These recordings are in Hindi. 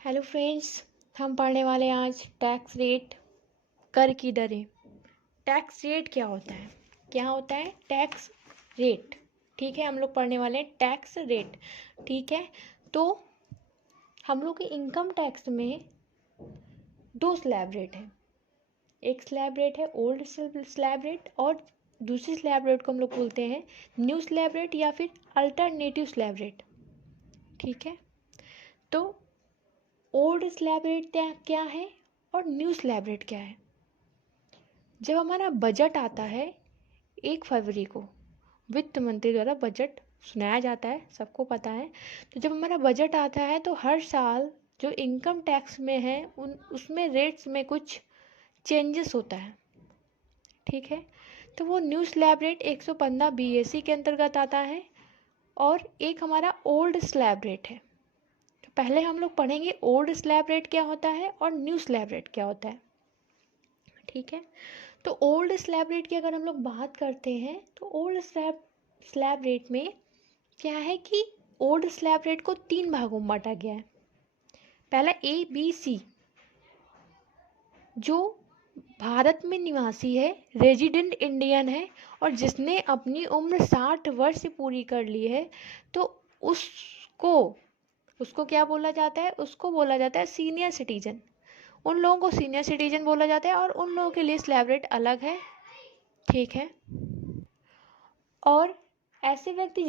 हेलो फ्रेंड्स, हम पढ़ने वाले हैं आज टैक्स रेट, कर की दरें। टैक्स रेट क्या होता है? Tax rate. ठीक है, हम लोग पढ़ने वाले हैं टैक्स रेट। ठीक है, तो हम लोग के इनकम टैक्स में दो स्लैब रेट है। एक स्लैब रेट है ओल्ड स्लैब रेट, और दूसरी स्लैब रेट को हम लोग बोलते हैं न्यू स्लैब रेट या फिर अल्टरनेटिव स्लैब रेट। ठीक है, तो ओल्ड स्लैब रेट क्या है और न्यू स्लैब रेट क्या है? जब हमारा बजट आता है 1 फरवरी को, वित्त मंत्री द्वारा बजट सुनाया जाता है, सबको पता है। तो जब हमारा बजट आता है तो हर साल जो इनकम टैक्स में है उसमें रेट्स में कुछ चेंजेस होता है। ठीक है, तो वो न्यू स्लैब रेट 115 BAC के अंतर्गत आता है, और एक हमारा ओल्ड स्लैब रेट है। तो पहले हम लोग पढ़ेंगे ओल्ड स्लैब रेट क्या होता है और न्यू स्लैब रेट क्या होता है। ठीक है, तो ओल्ड स्लैब रेट की अगर हम लोग बात करते हैं तो ओल्ड स्लैब रेट में क्या है कि ओल्ड स्लैब रेट को 3 भागों में बांटा गया है। पहला ABC, जो भारत में निवासी है, रेजिडेंट इंडियन है, और जिसने अपनी उम्र 60 वर्ष पूरी कर ली है, तो उसको उसको क्या बोला जाता है? उसको बोला जाता है सीनियर सिटीजन। उन लोगों को सीनियर सिटीजन बोला जाता है, और उन लोगों के लिए स्लैब रेट अलग है। ठीक है, और ऐसे व्यक्ति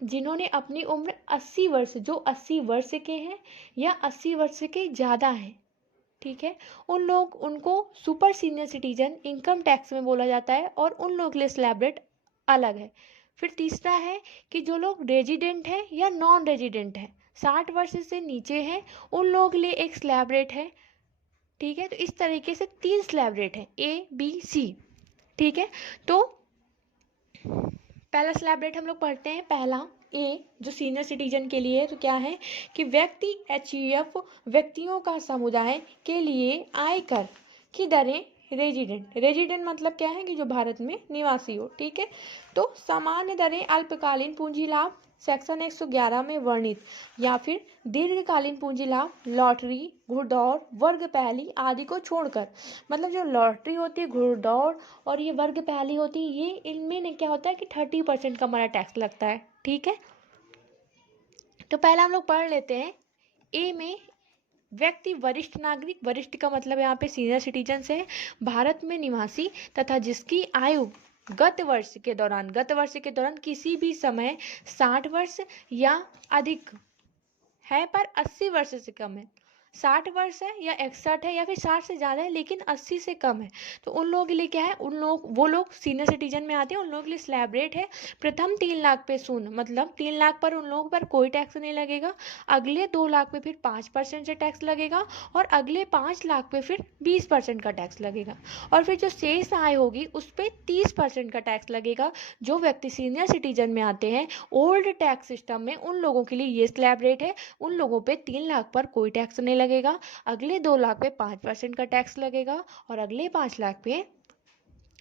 जिन्होंने अपनी उम्र 80 वर्ष, जो 80 वर्ष के हैं या 80 वर्ष के ज़्यादा हैं, ठीक है, उनको super senior citizen income tax में बोला जाता है, और उन लोगों के लिए स्लैब रेट अलग है। फिर तीसरा है कि जो लोग रेजिडेंट हैं या नॉन रेजिडेंट हैं, 60 वर्ष से नीचे हैं, उन लोगों के लिए एक स्लैब रेट है। ठीक है, तो इस तरीके से 3 स्लैब रेट हैं ABC। ठीक है, तो पहला स्लैब रेट हम लोग पढ़ते हैं। पहला ए, जो सीनियर सिटीजन के लिए है, तो क्या है कि HUF व्यक्तियों का समुदाय के लिए आयकर की दरें रेजिडेंट मतलब क्या है कि जो भारत में निवासी हो। ठीक है, तो सामान्य दरें अल्पकालीन पूंजी लाभ सेक्शन 111 में वर्णित, या फिर दीर्घकालीन पूंजी लाभ, लॉटरी, घुड़दौड़, वर्ग पहली आदि को छोड़कर। मतलब जो लॉटरी होती है, घुड़दौड़ और ये वर्ग पहली होती है, ये इनमें क्या होता है कि 30% का हमारा टैक्स लगता है। ठीक है, तो पहला हम लोग पढ़ लेते हैं। ए में व्यक्ति वरिष्ठ नागरिक, वरिष्ठ का मतलब यहाँ पे सीनियर सिटीजन से, भारत में निवासी तथा जिसकी आयु गत वर्ष के दौरान किसी भी समय 60 वर्ष या अधिक है पर 80 वर्ष से कम है। 60 वर्ष है या 61 है या फिर 60 से ज़्यादा है लेकिन 80 से कम है, तो उन लोगों के लिए क्या है? वो लोग सीनियर सिटीजन में आते हैं, उन लोगों के लिए स्लैब रेट है प्रथम 3 लाख पे शून्य, मतलब 3 लाख पर उन लोगों पर कोई टैक्स नहीं लगेगा। अगले 2 लाख पे फिर 5% से टैक्स लगेगा, और अगले 5 लाख पे फिर 20% का टैक्स लगेगा, और फिर जो शेष आय होगी उस पर 30% का टैक्स लगेगा। जो व्यक्ति सीनियर सिटीजन में आते हैं ओल्ड टैक्स सिस्टम में, उन लोगों के लिए ये स्लैब रेट है। उन लोगों पे 3 लाख पर कोई टैक्स नहीं लगेगा, अगले 2 लाख पे 5% का टैक्स लगेगा, और अगले 5 लाख पे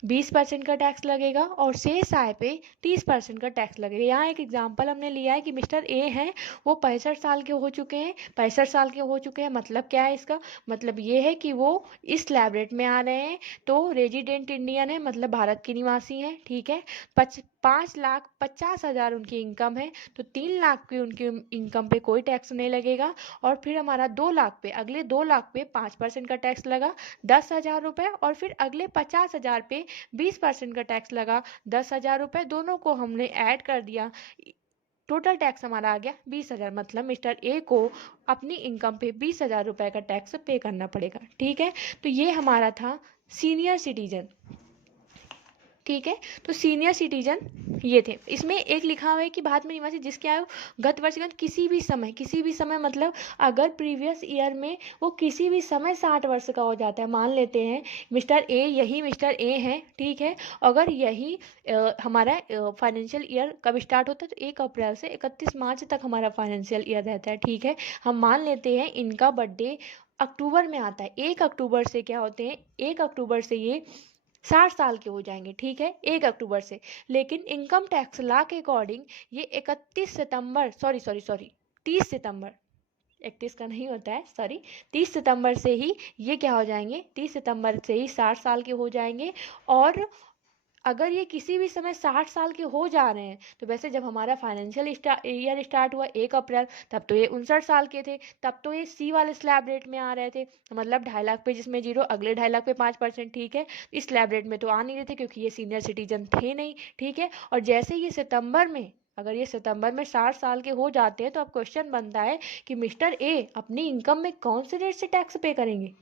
20% का टैक्स लगेगा, और शेष आय पे 30% का टैक्स लगेगा। यहाँ एक एग्जांपल हमने लिया है कि मिस्टर ए हैं, वो 65 साल के हो चुके हैं। 65 साल के हो चुके हैं मतलब क्या है? इसका मतलब ये है कि वो इस स्लैब रेट में आ रहे हैं, तो रेजिडेंट इंडियन है, मतलब भारत के निवासी हैं। ठीक है, 5,50,000 उनकी इनकम है, तो 3 लाख की उनकी इनकम पे कोई टैक्स नहीं लगेगा, और फिर हमारा 2 लाख पे, अगले 2 लाख पे 5% का टैक्स लगा 10,000 रुपये, और फिर अगले 50,000 पे 20% का टैक्स लगा 10,000 रुपये। दोनों को हमने ऐड कर दिया, टोटल टैक्स हमारा आ गया 20,000। मतलब मिस्टर ए को अपनी इनकम पे 20,000 रुपये का टैक्स पे करना पड़ेगा। ठीक है, तो ये हमारा था सीनियर सिटीजन। ठीक है, तो सीनियर सिटीजन ये थे। इसमें एक लिखा हुआ है कि भारत में निवासी जिसकी आयु गत वर्ष किसी भी समय मतलब अगर प्रीवियस ईयर में वो किसी भी समय 60 वर्ष का हो जाता है। मान लेते हैं मिस्टर ए हैं, ठीक है, अगर यही हमारा फाइनेंशियल ईयर कब स्टार्ट होता है तो 1 अप्रैल से 31 मार्च तक हमारा फाइनेंशियल ईयर रहता है। ठीक है, हम मान लेते हैं इनका बर्थडे अक्टूबर में आता है। 1 अक्टूबर से क्या होते हैं, 1 अक्टूबर से ये 60 साल के हो जाएंगे। ठीक है, 1 अक्टूबर से, लेकिन इनकम टैक्स लॉ के अकॉर्डिंग ये 31 सितंबर 30 सितंबर 31 का नहीं होता है, सॉरी, 30 सितंबर से ही ये क्या हो जाएंगे, 30 सितंबर से ही 60 साल के हो जाएंगे। और अगर ये किसी भी समय 60 साल के हो जा रहे हैं, तो वैसे जब हमारा फाइनेंशियल ईयर स्टार्ट हुआ 1 अप्रैल, तब तो ये 59 साल के थे, तब तो ये सी वाले स्लैब रेट में आ रहे थे, मतलब 2.5 लाख पे जिसमें 0, अगले 2.5 लाख पे 5%, ठीक है। इस स्लैब रेट में तो आ नहीं रहे थे क्योंकि ये सीनियर सिटीजन थे नहीं, ठीक है। और जैसे ये सितंबर में, अगर ये सितंबर में 60 साल के हो जाते हैं, तो अब क्वेश्चन बनता है कि मिस्टर ए अपनी इनकम में कौन से रेट से टैक्स पे करेंगे,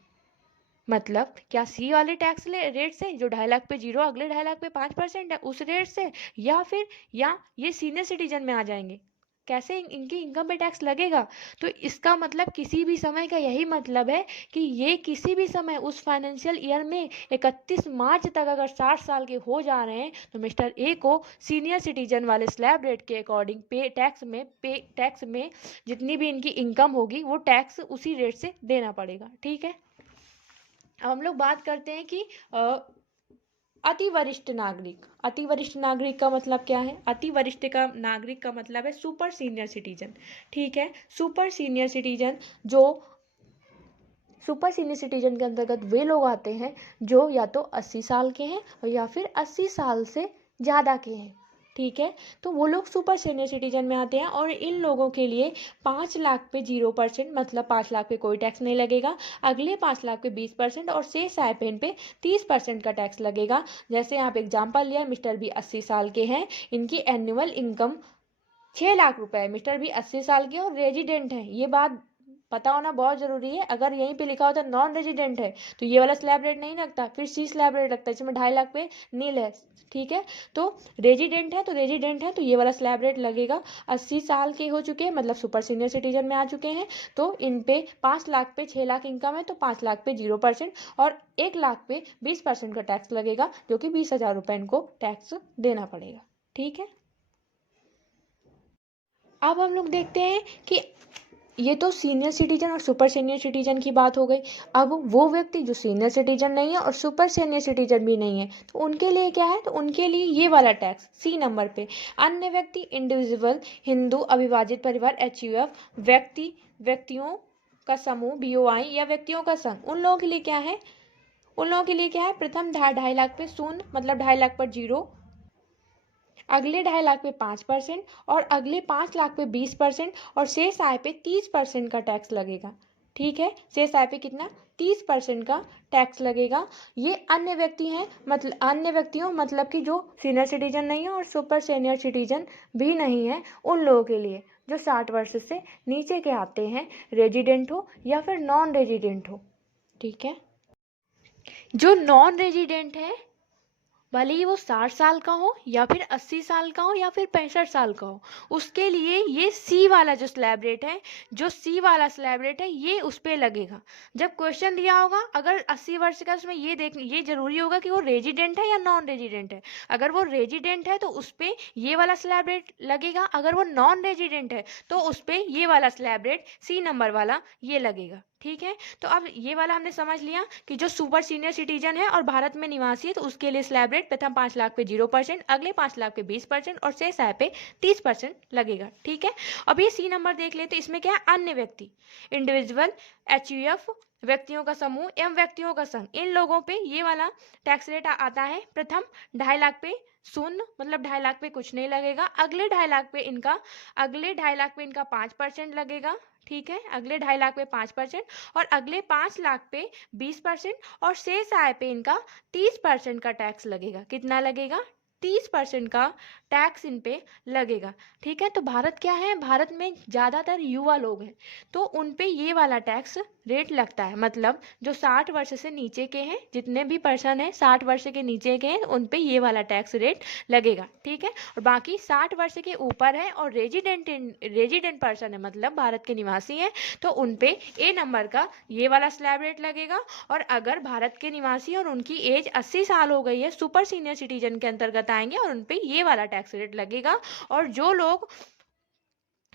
मतलब क्या सी वाले टैक्स रेट से जो 2.5 लाख पे 0, अगले 2.5 लाख पे 5% है, उस रेट से, या ये सीनियर सिटीजन में आ जाएंगे, कैसे इनकी इनकम पे टैक्स लगेगा। तो इसका मतलब किसी भी समय का यही मतलब है कि ये किसी भी समय उस फाइनेंशियल ईयर में 31 मार्च तक अगर 60 साल के हो जा रहे हैं, तो मिस्टर ए को सीनियर सिटीजन वाले स्लैब रेट के अकॉर्डिंग पे टैक्स में जितनी भी इनकी इनकम होगी वो टैक्स उसी रेट से देना पड़ेगा, ठीक है। अब हम लोग बात करते हैं कि अति वरिष्ठ नागरिक। अति वरिष्ठ नागरिक का मतलब क्या है, अति वरिष्ठ का नागरिक का मतलब है सुपर सीनियर सिटीजन, ठीक है। सुपर सीनियर सिटीजन के अंतर्गत वे लोग आते हैं जो या तो 80 साल के हैं या फिर 80 साल से ज़्यादा के हैं, ठीक है। तो वो लोग सुपर सीनियर सिटीजन में आते हैं, और इन लोगों के लिए 5 लाख पे 0%, मतलब 5 लाख पे कोई टैक्स नहीं लगेगा, अगले 5 लाख पे 20% और शेष स्टाइपेंड पे 30% का टैक्स लगेगा। जैसे आप एग्जांपल लिया, मिस्टर बी 80 साल के हैं, इनकी एनुअल इनकम 6 लाख रुपए है, मिस्टर बी 80 साल के और रेजिडेंट है, ये बात पता होना बहुत जरूरी है। अगर यहीं पे लिखा होता नॉन रेजिडेंट है तो ये वाला स्लैब रेट नहीं लगता, फिर सी स्लैब रेट लगता है, इसमें 2.5 लाख पे नील है, ठीक है। तो रेजिडेंट है तो ये वाला स्लैब रेट लगेगा। 80 साल के हो चुके हैं, मतलब सुपर सीनियर सिटीजन में आ चुके हैं, तो इन पे 5 लाख पे 6 लाख इनकम है, तो 5 लाख पे 0% और 1 लाख पे 20% का टैक्स लगेगा, जो कि 20,000 रुपये इनको टैक्स देना पड़ेगा, ठीक है। अब हम लोग देखते हैं कि ये तो सीनियर सिटीजन और सुपर सीनियर सिटीजन की बात हो गई। अब वो व्यक्ति जो सीनियर सिटीजन नहीं है और सुपर सीनियर सिटीजन भी नहीं है, तो उनके लिए क्या है, तो उनके लिए ये वाला टैक्स सी नंबर पे, अन्य व्यक्ति, इंडिविजुअल, हिंदू, अविभाजित परिवार, HUF, व्यक्तियों का समूह, BOI या व्यक्तियों का संघ, उन लोगों के लिए क्या है, प्रथम 2.5 लाख पे 0, मतलब 2.5 लाख पर 0, अगले 2.5 लाख पे 5% और अगले 5 लाख पे 20% और शेष आय पे 30% का टैक्स लगेगा, ठीक है। शेष आय पे कितना, 30% का टैक्स लगेगा। ये अन्य व्यक्ति हैं, मतलब अन्य व्यक्तियों, मतलब कि जो सीनियर सिटीजन नहीं है और सुपर सीनियर सिटीजन भी नहीं है, उन लोगों के लिए जो 60 वर्ष से नीचे के आते हैं, रेजिडेंट हो या फिर नॉन रेजिडेंट हो, ठीक है। जो नॉन रेजिडेंट है, भले ही वो 60 साल का हो या फिर 80 साल का हो या फिर 65 साल का हो, उसके लिए ये सी वाला जो स्लैब रेट है, ये उस पर लगेगा। जब क्वेश्चन दिया होगा, अगर 80 वर्ष का, उसमें ये जरूरी होगा कि वो रेजिडेंट है या नॉन रेजिडेंट है। अगर वो रेजिडेंट है तो उस पर ये वाला स्लैब रेट लगेगा, अगर वो नॉन रेजिडेंट है तो उस पर ये वाला स्लैब रेट सी नंबर वाला ये लगेगा, ठीक है। तो अब ये वाला हमने समझ लिया कि जो सुपर सीनियर सिटीजन है और भारत में निवासी है, तो उसके लिए स्लैब रेट प्रथम 5 लाख पे 0%, अगले 5 लाख पे 20% और शेष आय पे 30% लगेगा, ठीक है। अब ये सी नंबर देख लेते, इसमें क्या है, अन्य व्यक्ति, इंडिविजुअल, HUF, व्यक्तियों का समूह एवं व्यक्तियों का संघ, इन लोगों पे ये वाला टैक्स रेट आता है प्रथम 2.5 लाख पे 0, मतलब 2.5 लाख पे कुछ नहीं लगेगा, अगले 2.5 लाख पे इनका 5% लगेगा, ठीक है। अगले 2.5 लाख पे 5% और अगले 5 लाख पे 20% और शेष आय पे इनका 30% का टैक्स लगेगा। कितना लगेगा, 30% का टैक्स इन पे लगेगा, ठीक है। तो भारत क्या है, भारत में ज़्यादातर युवा लोग हैं, तो उन पे ये वाला टैक्स रेट लगता है, मतलब जो 60 वर्ष से नीचे के हैं, जितने भी पर्सन हैं 60 वर्ष के नीचे के हैं, उन पे ये वाला टैक्स रेट लगेगा, ठीक है। और बाकी 60 वर्ष के ऊपर है और रेजिडेंट पर्सन है, मतलब भारत के निवासी हैं, तो उन पे ए नंबर का ये वाला स्लैब रेट लगेगा। और अगर भारत के निवासी और उनकी एज 80 साल हो गई है, सुपर सीनियर सिटीजन के अंतर्गत आएंगे और उन पे ये वाला टैक्स रेट लगेगा। और जो लोग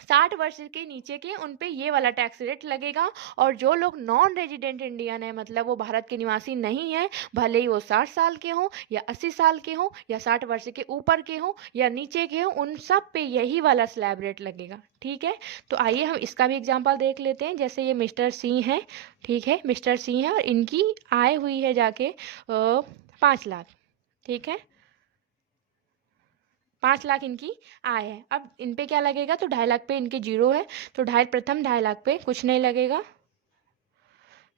60 वर्ष के नीचे के उन पे ये वाला टैक्स रेट लगेगा। और जो लोग नॉन रेजिडेंट इंडियन है, मतलब वो भारत के निवासी नहीं है, भले ही वो 60 साल के हों या 80 साल के हों या 60 वर्ष के ऊपर के हों या नीचे के हों, उन सब पे यही वाला स्लैब रेट लगेगा। ठीक है, तो आइए हम इसका भी एग्जाम्पल देख लेते हैं। जैसे ये मिस्टर सी हैं, ठीक है, मिस्टर सी हैं और इनकी आय हुई है जाके 5 लाख। ठीक है, 5 लाख इनकी आय है। अब इन पे क्या लगेगा, तो 2.5 लाख पे इनके जीरो है, तो प्रथम 2.5 लाख पे कुछ नहीं लगेगा।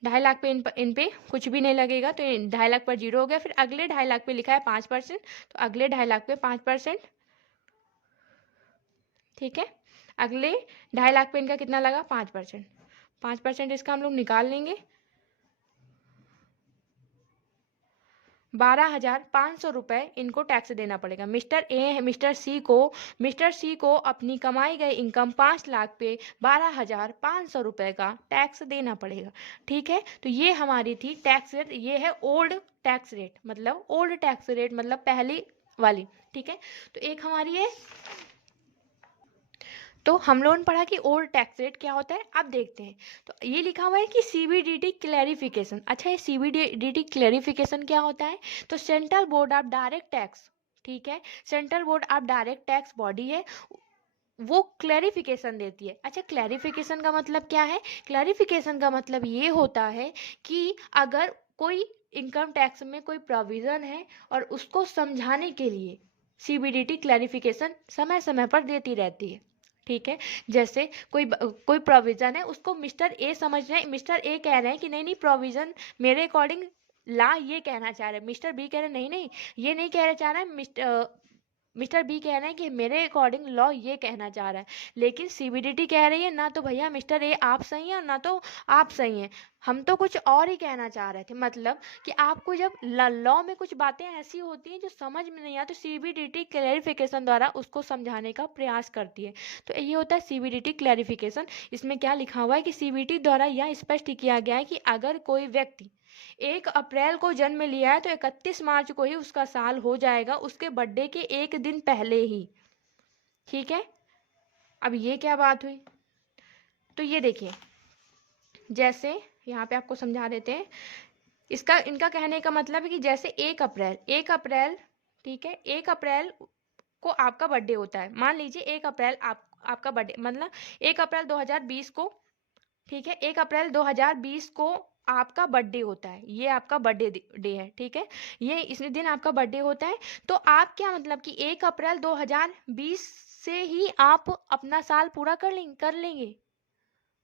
2.5 लाख पे इन पे कुछ भी नहीं लगेगा, तो 2.5 लाख पर जीरो हो गया। फिर अगले 2.5 लाख पे लिखा है 5%, तो अगले 2.5 लाख पे 5%। ठीक है, अगले 2.5 लाख पे इनका कितना लगा, 5%। 5% इसका हम लोग निकाल लेंगे, 12,500 रुपये इनको टैक्स देना पड़ेगा। मिस्टर सी को अपनी कमाई गई इनकम 5 लाख पे 12,500 रुपये का टैक्स देना पड़ेगा। ठीक है, तो ये हमारी थी टैक्स रेट, ये है ओल्ड टैक्स रेट, मतलब ओल्ड टैक्स रेट मतलब पहली वाली। ठीक है, तो एक हमारी है, तो हम लोगों ने पढ़ा कि ओल्ड टैक्स रेट क्या होता है। अब देखते हैं, तो ये लिखा हुआ है कि सीबीडीटी क्लैरिफिकेशन। अच्छा, ये सीबीडीटी क्लैरिफिकेशन क्या होता है, तो central board of direct tax, ठीक है, central board of direct tax body है, वो क्लैरिफिकेशन देती है। अच्छा, क्लैरिफिकेशन का मतलब क्या है, क्लैरिफिकेशन का मतलब ये होता है कि अगर कोई इनकम टैक्स में कोई प्रोविज़न है और उसको समझाने के लिए सीबीडीटी क्लैरिफिकेशन समय समय पर देती रहती है। ठीक है, जैसे कोई प्रोविज़न है, उसको मिस्टर ए समझ रहे हैं, मिस्टर ए कह रहे हैं कि नहीं नहीं प्रोविज़न मेरे अकॉर्डिंग ला ये कहना चाह रहे हैं, मिस्टर बी कह रहे हैं नहीं नहीं ये नहीं कहना चाह रहा है, मिस्टर बी कह रहे हैं कि मेरे अकॉर्डिंग लॉ ये कहना चाह रहा है, लेकिन सीबीडीटी कह रही है ना तो भैया मिस्टर ए आप सही हैं ना तो आप सही हैं, हम तो कुछ और ही कहना चाह रहे थे। मतलब कि आपको जब लॉ में कुछ बातें ऐसी होती हैं जो समझ में नहीं आती, सीबीडीटी क्लैरिफिकेशन द्वारा उसको समझाने का प्रयास करती है। तो ये होता है सीबीडीटी क्लैरिफिकेशन। इसमें क्या लिखा हुआ है कि सीबीडीटी द्वारा यह स्पष्ट किया गया है कि अगर कोई व्यक्ति 1 अप्रैल को जन्म लिया है तो 31 मार्च को ही उसका साल हो जाएगा, उसके बर्थडे के एक दिन पहले ही। ठीक है, अब ये क्या बात हुई, तो ये देखिए, जैसे यहाँ पे आपको समझा देते हैं, इनका कहने का मतलब है कि जैसे 1 अप्रैल, ठीक है, 1 अप्रैल को आपका बर्थडे होता है, मान लीजिए 1 अप्रैल आपका बर्थडे, मतलब 1 अप्रैल 2020 को, ठीक है, 1 अप्रैल 2020 को आपका बर्थडे होता है, ये आपका बर्थडे डे है। ठीक है, ये इस दिन आपका बर्थडे होता है, तो आप क्या मतलब कि 1 अप्रैल 2020 से ही आप अपना साल पूरा कर लेंगे।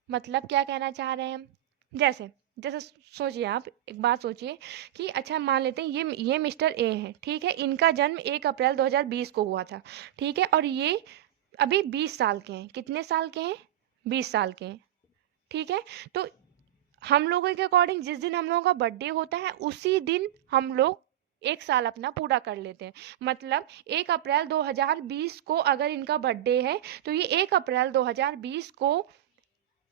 मतलब क्या कहना चाह रहे हैं हम, जैसे जैसे सोचिए, आप एक बात सोचिए कि अच्छा मान लेते हैं ये मिस्टर ए है, ठीक है, इनका जन्म 1 अप्रैल 2020 को हुआ था। ठीक है, और ये अभी 20 साल के हैं, कितने साल के हैं, 20 साल के हैं। ठीक है, तो हम लोगों के अकॉर्डिंग जिस दिन हम लोगों का बर्थडे होता है उसी दिन हम लोग एक साल अपना पूरा कर लेते हैं। मतलब 1 अप्रैल 2020 को अगर इनका बर्थडे है तो ये 1 अप्रैल 2020 को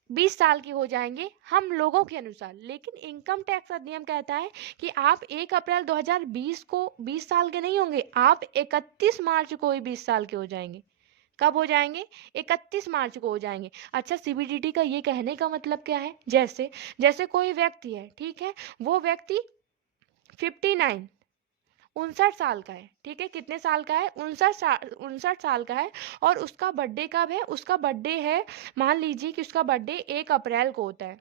20 साल के हो जाएंगे हम लोगों के अनुसार। लेकिन इनकम टैक्स अधिनियम कहता है कि आप 1 अप्रैल 2020 को 20 साल के नहीं होंगे, आप 31 मार्च को ही 20 साल के हो जाएंगे। कब हो जाएंगे, 31 मार्च को हो जाएंगे। अच्छा, सीबीडीटी का ये कहने का मतलब क्या है, जैसे जैसे कोई व्यक्ति है, ठीक है, वो व्यक्ति 59 59 साल का है, ठीक है, कितने साल का है, 59 साल का है, और उसका बर्थडे कब है, उसका बर्थडे है, मान लीजिए कि उसका बर्थडे 1 अप्रैल को होता है।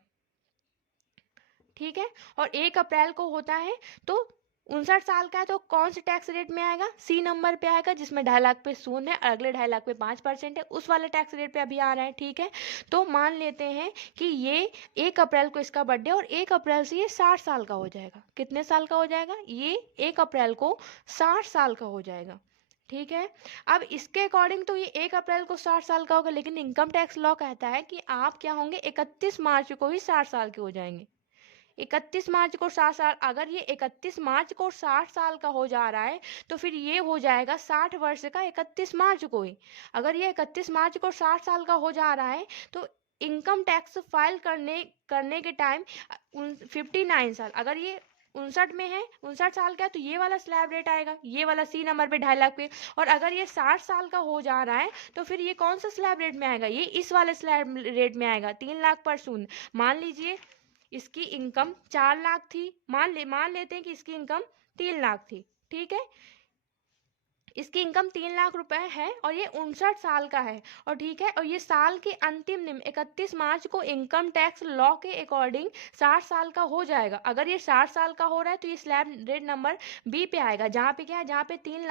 ठीक है, और 1 अप्रैल को होता है, तो 59 साल का है, तो कौन से टैक्स रेट में आएगा, सी नंबर पे आएगा, जिसमें 2.5 लाख पे शून्य है, अगले 2.5 लाख पे 5% है, उस वाले टैक्स रेट पे अभी आ रहा है। ठीक है, तो मान लेते हैं कि ये 1 अप्रैल को इसका बर्थडे, और 1 अप्रैल से ये 60 साल का हो जाएगा। कितने साल का हो जाएगा, ये 1 अप्रैल को 60 साल का हो जाएगा। ठीक है, अब इसके अकॉर्डिंग तो ये 1 अप्रैल को 60 साल का होगा, लेकिन इनकम टैक्स लॉ कहता है कि आप क्या होंगे, 31 मार्च को ही 60 साल के हो जाएंगे। 31 मार्च को 60 साल, अगर ये 31 मार्च को 60 साल का हो जा रहा है तो फिर ये हो जाएगा 60 वर्ष का 31 मार्च को ही। अगर ये 31 मार्च को 60 साल का हो जा रहा है तो इनकम टैक्स फाइल करने के टाइम 59 साल, अगर ये 59 में है, 59 साल का है, तो ये वाला स्लैब रेट आएगा, ये वाला सी नंबर पे 2.5 लाख पे। और अगर ये 60 साल का हो जा रहा है तो फिर ये कौन सा स्लैब रेट में आएगा, ये इस वाले स्लैब रेट में आएगा, 3 लाख पर शून्य। मान लीजिए इसकी इनकम 4 लाख थी, मान लेते हैं कि इसकी इनकम 3 लाख थी, ठीक है, इसकी इनकम 3 लाख रुपए है और ये 59 साल का है, और ठीक है, और ये साल के अंतिम दिन 31 मार्च को इनकम टैक्स लॉ के अकॉर्डिंग 60 साल का हो जाएगा। अगर ये 60 साल का हो रहा है तो ये स्लैब रेट नंबर बी पे आएगा, जहाँ पे क्या है, जहाँ पे 3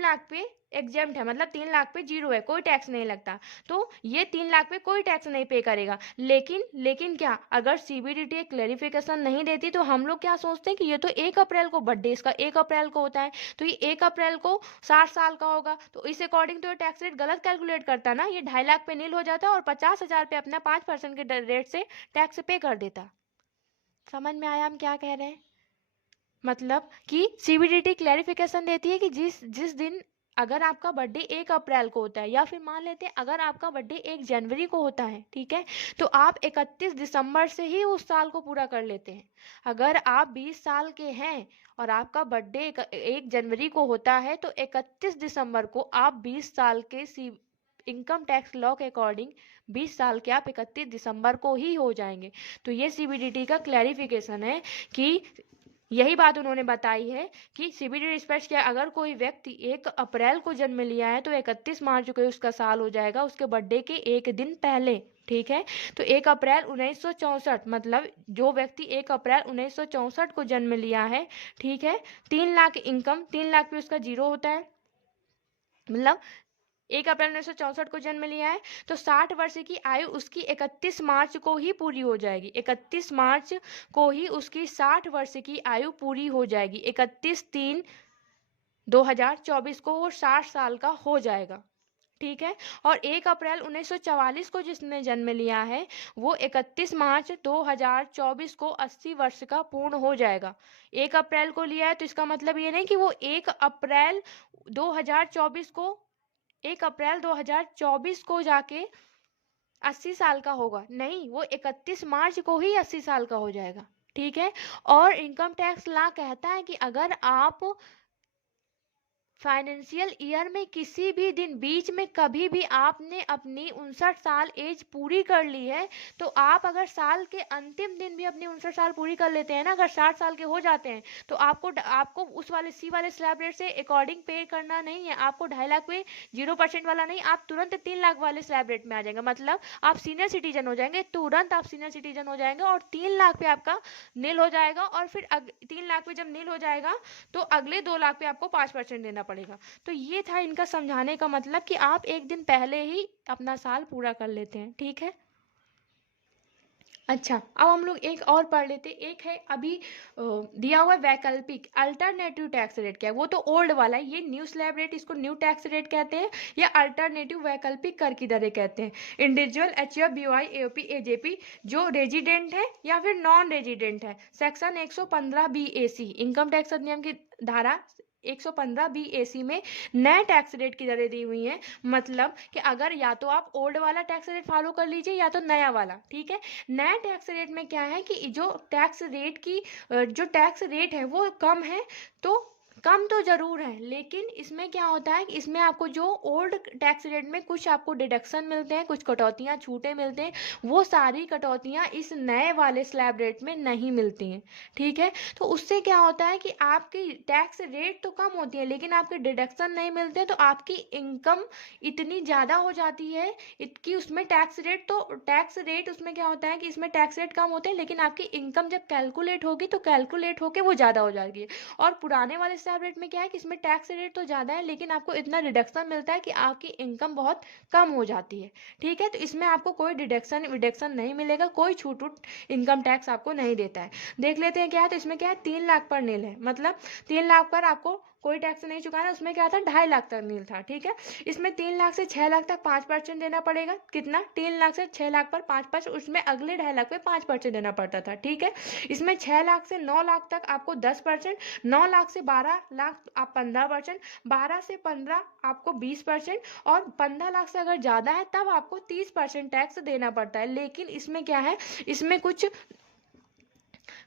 लाख पे एग्जेम्प्ट है, मतलब 3 लाख पे जीरो है, कोई टैक्स नहीं लगता, तो ये 3 लाख पे कोई टैक्स नहीं पे करेगा। लेकिन क्या, अगर सीबीडीटी एक क्लैरिफिकेशन नहीं देती तो हम लोग क्या सोचते हैं कि ये तो 1 अप्रैल को बर्थडे इसका 1 अप्रैल को होता है, तो ये 1 अप्रैल को 60 साल का होगा, तो इस अकॉर्डिंग तो ये टैक्स रेट गलत कैलकुलेट करता है ना, ये 2.5 लाख पे नील हो जाता है और 50,000 पे अपना 5% के रेट से टैक्स पे कर देता। समझ में आया हम क्या कह रहे हैं? मतलब कि सीबीडीटी क्लैरिफिकेशन देती है कि जिस दिन अगर आपका बर्थडे 1 अप्रैल को होता है, या फिर मान लेते हैं अगर आपका बर्थडे 1 जनवरी को होता है, ठीक है, तो आप 31 दिसंबर से ही उस साल को पूरा कर लेते हैं। अगर आप 20 साल के हैं और आपका बर्थडे 1 जनवरी को होता है तो 31 दिसंबर को आप 20 साल के इनकम टैक्स लॉ के अकॉर्डिंग 20 साल के आप 31 दिसंबर को ही हो जाएंगे। तो ये सीबीडीटी का क्लैरिफिकेशन है कि यही बात उन्होंने बताई है कि सीबीडीटी स्पष्ट किया, अगर कोई व्यक्ति 1 अप्रैल को जन्म लिया है तो 31 मार्च को उसका साल हो जाएगा उसके बर्थडे के एक दिन पहले, ठीक है। तो 1 अप्रैल 1964, मतलब जो व्यक्ति 1 अप्रैल 1964 को जन्म लिया है, ठीक है, 3 लाख इनकम, 3 लाख पे उसका जीरो होता है, मतलब 1 अप्रैल 1964 को जन्म लिया है तो 60 वर्ष की आयु उसकी 31 मार्च को ही पूरी हो जाएगी, 31 मार्च को ही उसकी 60 वर्ष की आयु पूरी हो जाएगी, 31/3/2024 को वो 60 साल का हो जाएगा, ठीक है। और 1 अप्रैल 1944 को जिसने जन्म लिया है वो 31 मार्च 2024 को 80 वर्ष का पूर्ण हो जाएगा। 1 अप्रैल को लिया है तो इसका मतलब ये नहीं कि वो 1 अप्रैल 2024 को जाके 80 साल का होगा, नहीं, वो 31 मार्च को ही 80 साल का हो जाएगा, ठीक है। और इनकम टैक्स लॉ कहता है कि अगर आप फाइनेंशियल ईयर में किसी भी दिन बीच में कभी भी आपने अपनी 59 साल एज पूरी कर ली है तो आप अगर साल के अंतिम दिन भी अपनी 59 साल पूरी कर लेते हैं ना, अगर 60 साल के हो जाते हैं तो आपको उस वाले सी वाले स्लैब रेट से अकॉर्डिंग पे करना नहीं है, आपको 2.5 लाख पे 0% वाला नहीं, आप तुरंत 3 लाख वाले स्लैब रेट में आ जाएंगे, मतलब आप सीनियर सिटीजन हो जाएंगे, तुरंत आप सीनियर सिटीजन हो जाएंगे और 3 लाख पे आपका नील हो जाएगा। और फिर 3 लाख पे जब नील हो जाएगा तो अगले 2 लाख पे आपको 5% देना पड़ेगा। तो ये था इनका समझाने का मतलब कि आप एक दिन पहले ही अपना साल पूरा कर लेते हैं, ठीक है। अच्छा, अब हम लोग एक और पढ़ लेते, एक है अभी दिया हुआ वैकल्पिक अल्टरनेटिव टैक्स रेट, क्या है वो तो ओल्ड वाला है, ये न्यू स्लैब रेट इसको न्यू टैक्स रेट कहते हैं या अल्टरनेटिव वैकल्पिक कर की दरें कहते हैं। Individual HUF BY AOP AJP जो रेजिडेंट है या फिर नॉन रेजिडेंट है, सेक्शन 115 BAC इनकम टैक्स अधिनियम की धारा 115 BAC में नए टैक्स रेट की दरें दी हुई हैं, मतलब कि अगर या तो आप ओल्ड वाला टैक्स रेट फॉलो कर लीजिए या तो नया वाला, ठीक है। नए टैक्स रेट में क्या है कि जो टैक्स रेट है वो कम है, तो कम तो जरूर है, लेकिन इसमें क्या होता है कि इसमें आपको जो ओल्ड टैक्स रेट में कुछ आपको डिडक्शन मिलते हैं, कुछ कटौतियां छूटे मिलते हैं, वो सारी कटौतियां इस नए वाले स्लैब रेट में नहीं मिलती हैं, ठीक है। तो उससे क्या होता है कि आपकी टैक्स रेट तो कम होती है लेकिन आपके डिडक्शन नहीं मिलते, तो आपकी इनकम इतनी ज़्यादा हो जाती है कि उसमें टैक्स रेट उसमें क्या होता है कि इसमें टैक्स रेट कम होते हैं लेकिन आपकी इनकम जब कैलकुलेट होगी तो कैलकुलेट होके वो ज़्यादा हो जाएगी। और पुराने वाले स्लैब रेट में क्या है कि इसमें टैक्स रेट तो ज़्यादा है लेकिन आपको इतना डिडक्शन मिलता है कि आपकी इनकम बहुत कम हो जाती है, ठीक है। तो इसमें आपको कोई डिडक्शन नहीं मिलेगा, कोई छूट इनकम टैक्स आपको नहीं देता है। देख लेते हैं क्या है, तो इसमें क्या है 3 लाख पर नील है, मतलब 3 लाख पर आपको कोई टैक्स नहीं चुकाना, उसमें क्या था 2.5 लाख तक नील था, ठीक है। इसमें 3 लाख से 6 लाख तक 5% देना पड़ेगा, कितना 3 लाख से 6 लाख पर 5%, उसमें अगले 2.5 लाख पे 5% देना पड़ता था, ठीक है। इसमें 6 लाख से 9 लाख तक आपको 10%, 9 लाख से 12 लाख आप 15%, 12 से 15 आपको 20% और 15 लाख से अगर ज़्यादा है तब आपको 30% टैक्स देना पड़ता है। लेकिन इसमें क्या है, इसमें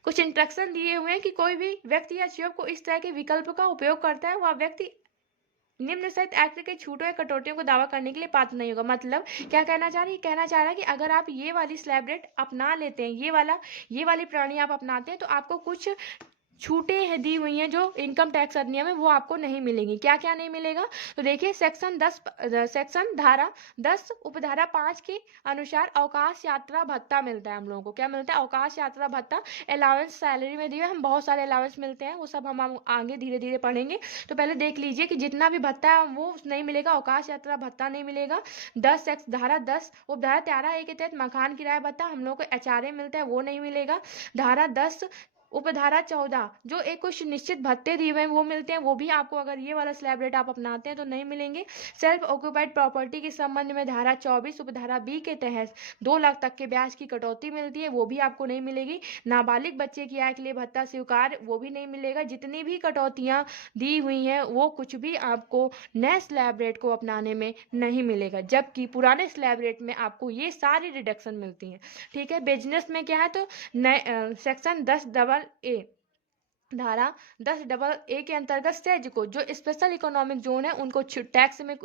कुछ इंस्ट्रक्शन दिए हुए हैं कि कोई भी व्यक्ति या एचयूएफ को इस तरह के विकल्प का उपयोग करता है, वह व्यक्ति निम्नलिखित एक्ट के छूटों या कटौतियों को दावा करने के लिए पात्र नहीं होगा। मतलब क्या कहना चाह रही है? कहना चाह रहा है कि अगर आप ये वाली स्लैब रेट अपना लेते हैं, ये वाली प्रणाली आप अपनाते हैं, तो आपको कुछ छूटें हैं दी हुई हैं जो इनकम टैक्स अधिनियम है, वो आपको नहीं मिलेंगी। क्या क्या नहीं मिलेगा? तो देखिए सेक्शन धारा 10 उपधारा 5 के अनुसार अवकाश यात्रा भत्ता मिलता है हम लोगों को। क्या मिलता है? अवकाश यात्रा भत्ता। अलाउंस सैलरी में दिए हम बहुत सारे अलाउंस मिलते हैं, वो सब हम आगे धीरे धीरे पढ़ेंगे। तो पहले देख लीजिए कि जितना भी भत्ता है वो नहीं मिलेगा, अवकाश यात्रा भत्ता नहीं मिलेगा। धारा 10 उपधारा 13A के तहत मकान किराया भत्ता हम लोग को एचआरए मिलता है, वो नहीं मिलेगा। धारा 10 उपधारा 14 जो एक कुछ निश्चित भत्ते दिए हुए हैं वो मिलते हैं, वो भी आपको अगर ये वाला स्लैब रेट आप अपनाते हैं तो नहीं मिलेंगे। सेल्फ ऑक्यूपाइड प्रॉपर्टी के संबंध में धारा 24 उपधारा बी के तहत 2 लाख तक के ब्याज की कटौती मिलती है, वो भी आपको नहीं मिलेगी। नाबालिग बच्चे की आय के लिए भत्ता स्वीकार, वो भी नहीं मिलेगा। जितनी भी कटौतियां दी हुई हैं वो कुछ भी आपको नए स्लैब रेट को अपनाने में नहीं मिलेगा, जबकि पुराने स्लैब रेट में आपको ये सारी रिडक्शन मिलती हैं। ठीक है। बिजनेस में क्या है? तो सेक्शन 10AA धारा 10AA के अंतर्गत सेज को जो स्पेशल इकोनॉमिक जोन है उनको टैक्स में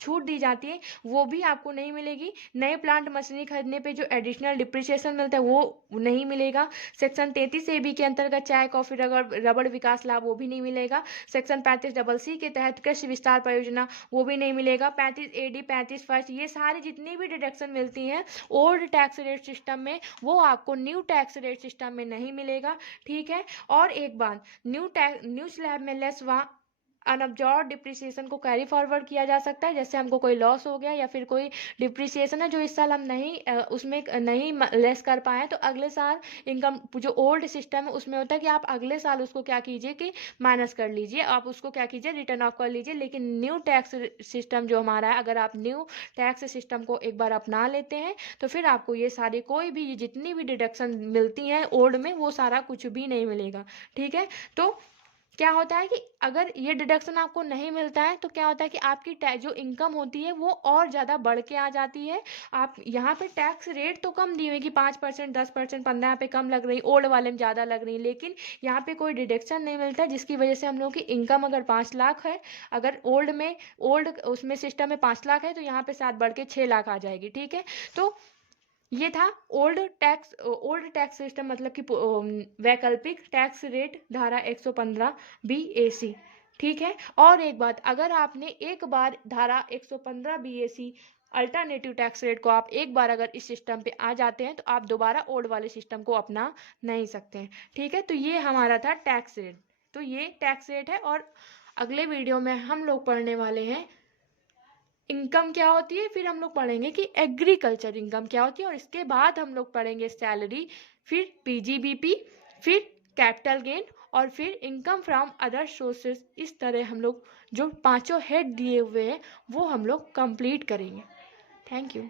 छूट दी जाती है, वो भी आपको नहीं मिलेगी। नए प्लांट मशीनरी खरीदने पे जो एडिशनल डिप्रिसिएशन मिलता है वो नहीं मिलेगा। सेक्शन 33AB के अंतर्गत चाय कॉफी रबड़ विकास लाभ, वो भी नहीं मिलेगा। सेक्शन 35CC के तहत कृषि विस्तार परियोजना, वो भी नहीं मिलेगा। 35AD 35 फर्स्ट, ये सारी जितनी भी डिडक्शन मिलती हैं ओल्ड टैक्स रेट सिस्टम में, वो आपको न्यू टैक्स रेट सिस्टम में नहीं मिलेगा। ठीक है। और एक बात, न्यू स्लैब में लेस वहाँ अनअब्जॉर्ब डिप्रिसिएशन को कैरी फॉरवर्ड किया जा सकता है। जैसे हमको कोई लॉस हो गया या फिर कोई डिप्रिसिएशन है जो इस साल हम उसमें नहीं लेस कर पाए, तो अगले साल इनकम जो ओल्ड सिस्टम है उसमें होता है कि आप अगले साल उसको क्या कीजिए कि माइनस कर लीजिए, आप उसको क्या कीजिए रिटर्न ऑफ कर लीजिए। लेकिन न्यू टैक्स सिस्टम जो हमारा है, अगर आप न्यू टैक्स सिस्टम को एक बार अपना लेते हैं तो फिर आपको ये सारी कोई भी जितनी भी डिडक्शन मिलती हैं ओल्ड में वो सारा कुछ भी नहीं मिलेगा। ठीक है। तो क्या होता है कि अगर ये डिडक्शन आपको नहीं मिलता है तो क्या होता है कि आपकी जो इनकम होती है वो और ज़्यादा बढ़ के आ जाती है। आप यहाँ पे टैक्स रेट तो कम दी हुई कि 5%, 10%, 15 पे कम लग रही, ओल्ड वाले में ज़्यादा लग रही, लेकिन यहाँ पे कोई डिडक्शन नहीं मिलता, जिसकी वजह से हम लोग की इनकम अगर 5 लाख है, अगर ओल्ड उसमें सिस्टम में 5 लाख है तो यहाँ पे 7 बढ़ के 6 लाख आ जाएगी। ठीक है। तो ये था ओल्ड टैक्स सिस्टम, मतलब कि वैकल्पिक टैक्स रेट धारा 115BAC। ठीक है। और एक बात, अगर आपने एक बार धारा 115BAC अल्टरनेटिव टैक्स रेट को आप एक बार अगर इस सिस्टम पे आ जाते हैं तो आप दोबारा ओल्ड वाले सिस्टम को अपना नहीं सकते हैं। ठीक है। तो ये हमारा था टैक्स रेट। तो ये टैक्स रेट है। और अगले वीडियो में हम लोग पढ़ने वाले हैं इनकम क्या होती है, फिर हम लोग पढ़ेंगे कि एग्रीकल्चर इनकम क्या होती है, और इसके बाद हम लोग पढ़ेंगे सैलरी, फिर पीजीबीपी, फिर कैपिटल गेन, और फिर इनकम फ्रॉम अदर सोर्सेज। इस तरह हम लोग जो पांचों हेड दिए हुए हैं वो हम लोग कंप्लीट करेंगे। Thank you.